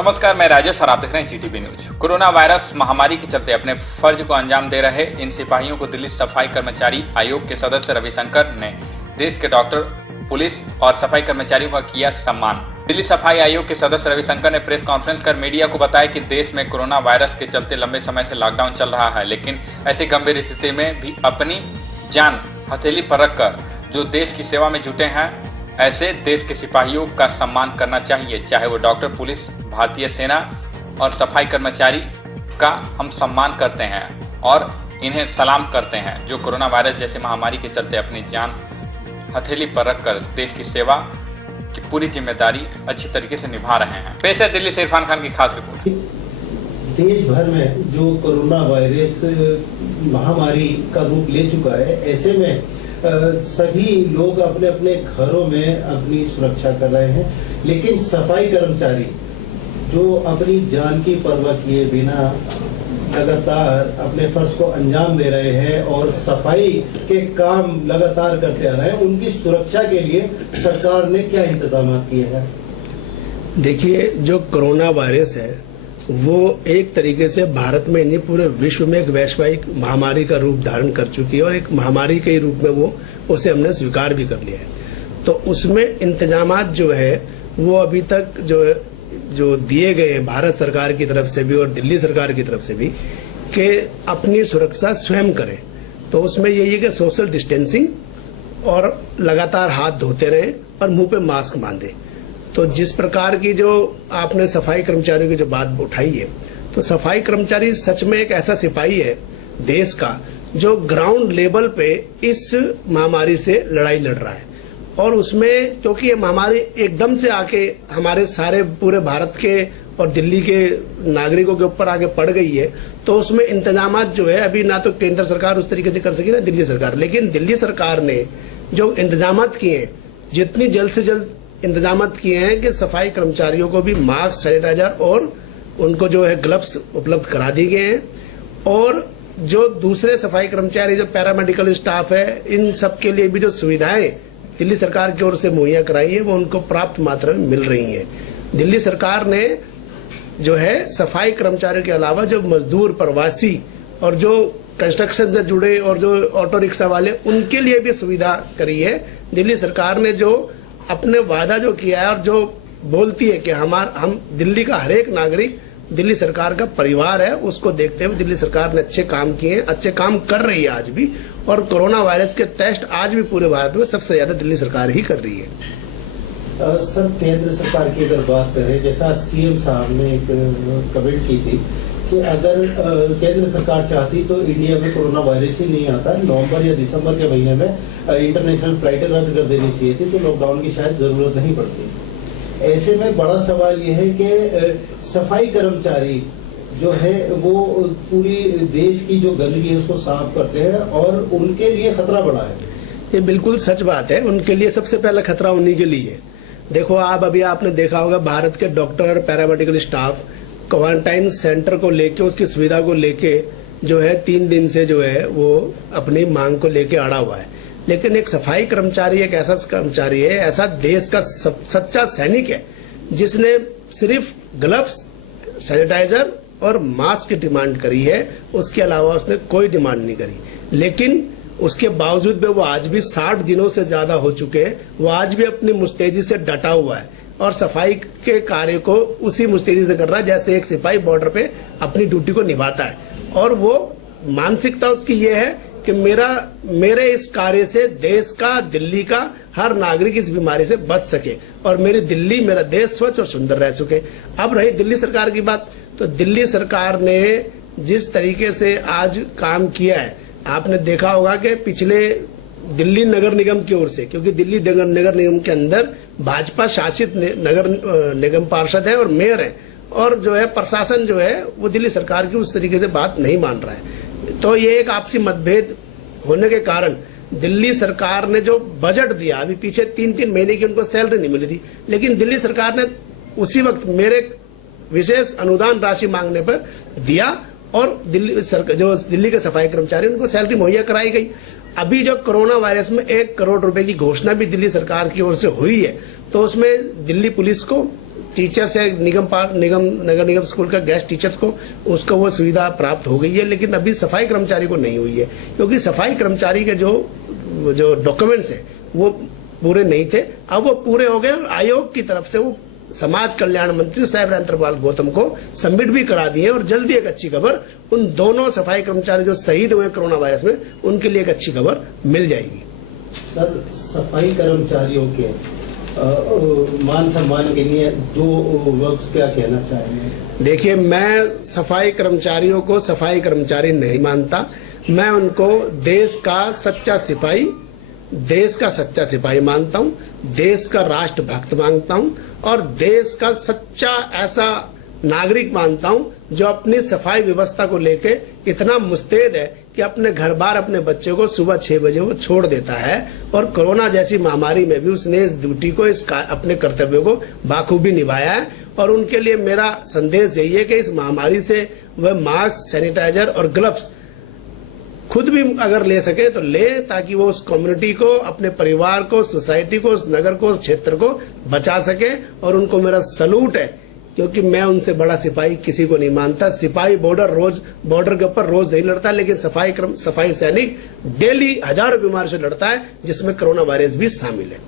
नमस्कार, मैं राजेश और आप देख रहे हैं सीटीवी न्यूज। कोरोना वायरस महामारी के चलते अपने फर्ज को अंजाम दे रहे इन सिपाहियों को दिल्ली सफाई कर्मचारी आयोग के सदस्य रविशंकर ने देश के डॉक्टर, पुलिस और सफाई कर्मचारियों का किया सम्मान। दिल्ली सफाई आयोग के सदस्य रविशंकर ने प्रेस कॉन्फ्रेंस कर मीडिया को बताया कि देश में कोरोना वायरस के चलते लंबे समय से लॉकडाउन चल रहा है, लेकिन ऐसी गंभीर स्थिति में भी अपनी जान हथेली पर रखकर जो देश की सेवा में जुटे हैं, ऐसे देश के सिपाहियों का सम्मान करना चाहिए। चाहे वो डॉक्टर, पुलिस, भारतीय सेना और सफाई कर्मचारी का हम सम्मान करते हैं और इन्हें सलाम करते हैं जो कोरोना वायरस जैसे महामारी के चलते अपनी जान हथेली पर रखकर देश की सेवा की पूरी जिम्मेदारी अच्छी तरीके से निभा रहे हैं। पेश है दिल्ली से इरफान खान की खास रिपोर्ट। देश भर में जो कोरोना वायरस महामारी का रूप ले चुका है, ऐसे में सभी लोग अपने अपने घरों में अपनी सुरक्षा कर रहे हैं, लेकिन सफाई कर्मचारी जो अपनी जान की परवाह किए बिना लगातार अपने फर्ज को अंजाम दे रहे हैं और सफाई के काम लगातार करते आ रहे हैं, उनकी सुरक्षा के लिए सरकार ने क्या इंतजाम किए हैं? देखिए, जो कोरोना वायरस है वो एक तरीके से भारत में नहीं पूरे विश्व में एक वैश्विक महामारी का रूप धारण कर चुकी है और एक महामारी के रूप में वो उसे हमने स्वीकार भी कर लिया है। तो उसमें इंतजामात जो है वो अभी तक जो दिए गए हैं भारत सरकार की तरफ से भी और दिल्ली सरकार की तरफ से भी कि अपनी सुरक्षा स्वयं करें। तो उसमें यही है कि सोशल डिस्टेंसिंग और लगातार हाथ धोते रहें और मुंह पे मास्क बांधें। तो जिस प्रकार की जो आपने सफाई कर्मचारियों की जो बात उठाई है, तो सफाई कर्मचारी सच में एक ऐसा सिपाही है देश का जो ग्राउंड लेवल पे इस महामारी से लड़ाई लड़ रहा है। और उसमें क्योंकि ये महामारी एकदम से आके हमारे सारे पूरे भारत के और दिल्ली के नागरिकों के ऊपर आके पड़ गई है, तो उसमें इंतजामात जो है अभी ना तो केंद्र सरकार उस तरीके से कर सकी ना दिल्ली सरकार, लेकिन दिल्ली सरकार ने जो इंतजामात किए हैं, जितनी जल्द से जल्द इंतजामात किए हैं कि सफाई कर्मचारियों को भी मास्क, सैनिटाइजर और उनको जो है ग्लव्स उपलब्ध करा दिए गए हैं। और जो दूसरे सफाई कर्मचारी, जो पैरामेडिकल स्टाफ है, इन सब के लिए भी जो सुविधाएं दिल्ली सरकार की ओर से मुहैया कराई है वो उनको प्राप्त मात्रा में मिल रही है। दिल्ली सरकार ने जो है सफाई कर्मचारियों के अलावा जो मजदूर, प्रवासी और जो कंस्ट्रक्शन से जुड़े और जो ऑटो रिक्शा वाले, उनके लिए भी सुविधा करी है। दिल्ली सरकार ने जो अपने वादा जो किया है और जो बोलती है कि हम दिल्ली का हर एक नागरिक दिल्ली सरकार का परिवार है, उसको देखते हुए दिल्ली सरकार ने अच्छे काम किए हैं, अच्छे काम कर रही है आज भी। और कोरोना वायरस के टेस्ट आज भी पूरे भारत में सबसे ज्यादा दिल्ली सरकार ही कर रही है। सर, केंद्र सरकार की अगर बात करें, जैसा सीएम साहब ने एक कमेंट की थी कि अगर केंद्र सरकार चाहती तो इंडिया में कोरोना वायरस ही नहीं आता, नवंबर या दिसंबर के महीने में इंटरनेशनल फ्लाइटें रद्द कर देनी चाहिए थी, तो लॉकडाउन की शायद जरूरत नहीं पड़ती। ऐसे में बड़ा सवाल यह है कि सफाई कर्मचारी जो है वो पूरी देश की जो गंदगी है उसको साफ करते हैं और उनके लिए खतरा बड़ा है। ये बिल्कुल सच बात है, उनके लिए सबसे पहला खतरा उन्हीं के लिए है। देखो, अभी आपने देखा होगा भारत के doctor, paramedical staff quarantine centre को लेके, उसकी सुविधा को लेके जो है 3 दिन से जो है वो अपनी मांग को लेके अड़ा हुआ है। लेकिन एक सफाई कर्मचारी एक ऐसा कर्मचारी है, ऐसा देश का सच्चा सैनिक है जिसने सिर्फ ग्लव्स, सैनिटाइजर और मास्क की डिमांड करी है, उसके अलावा उसने कोई डिमांड नहीं करी। लेकिन उसके बावजूद भी वो आज भी 60 दिनों से ज्यादा हो चुके हैं, वो आज भी अपनी मुस्तैदी से डटा हुआ है और सफाई के कार्य को उसी मुस्तैदी से कर रहा है जैसे एक सिपाही बॉर्डर पे अपनी ड्यूटी को निभाता है। और वो मानसिकता उसकी ये है कि मेरे इस कार्य से देश का, दिल्ली का हर नागरिक इस बीमारी से बच सके और मेरी दिल्ली, मेरा देश स्वच्छ और सुंदर रह सके। अब रही दिल्ली सरकार की बात, तो दिल्ली सरकार ने जिस तरीके से आज काम किया है, आपने देखा होगा कि पिछले दिल्ली नगर निगम की ओर से, क्योंकि दिल्ली नगर निगम के अंदर भाजपा शासित नगर निगम पार्षद है और मेयर है, और जो है प्रशासन जो है वो दिल्ली सरकार की उस तरीके से बात नहीं मान रहा है। तो ये एक आपसी मतभेद होने के कारण दिल्ली सरकार ने जो बजट दिया, अभी पीछे 3-3 महीने की उनको सैलरी नहीं मिली थी, लेकिन दिल्ली सरकार ने उसी वक्त मेरे विशेष अनुदान राशि मांगने पर दिया और दिल्ली के सफाई कर्मचारी उनको सैलरी मुहैया कराई गई। अभी जो कोरोना वायरस में 1 करोड़ रुपए की घोषणा भी दिल्ली सरकार की ओर से हुई है, तो उसमें दिल्ली पुलिस को, टीचर्स है नगर निगम स्कूल का गेस्ट टीचर्स को उसको वो सुविधा प्राप्त हो गई है, लेकिन अभी सफाई कर्मचारी को नहीं हुई है, क्योंकि सफाई कर्मचारी के जो डॉक्यूमेंट्स है वो पूरे नहीं थे। अब वो पूरे हो गए और आयोग की तरफ से वो समाज कल्याण मंत्री साहिब रामकृपाल गौतम को सबमिट भी करा दिए और जल्दी एक अच्छी खबर उन दोनों सफाई कर्मचारी जो शहीद हुए कोरोना वायरस में उनके लिए एक अच्छी खबर मिल जाएगी। सर, सफाई कर्मचारियों के मान सम्मान के लिए 2 वर्ड्स क्या कहना चाहेंगे? देखिए, मैं सफाई कर्मचारियों को सफाई कर्मचारी नहीं मानता, मैं उनको देश का सच्चा सिपाही मानता हूं, देश का राष्ट्रभक्त मानता हूं और देश का सच्चा ऐसा नागरिक मानता हूं जो अपनी सफाई व्यवस्था को लेके इतना मुस्तैद है कि अपने घर बार अपने बच्चे को सुबह 6 बजे वो छोड़ देता है और कोरोना जैसी महामारी में भी उसने इस ड्यूटी को अपने कर्तव्यों को बाखूबी निभाया है। और उनके लिए मेरा संदेश यही है कि इस महामारी से वह मास्क, सैनिटाइजर और ग्लव्स खुद भी अगर ले सके तो ले, ताकि वो उस कम्युनिटी को, अपने परिवार को, सोसाइटी को, उस नगर को, उस क्षेत्र को बचा सके। और उनको मेरा सलूट है, क्योंकि मैं उनसे बड़ा सिपाही किसी को नहीं मानता। सिपाही बॉर्डर के ऊपर रोज नहीं लड़ता, लेकिन सफाई सैनिक डेली हजारों बीमारियों से लड़ता है, जिसमें कोरोना वायरस भी शामिल है।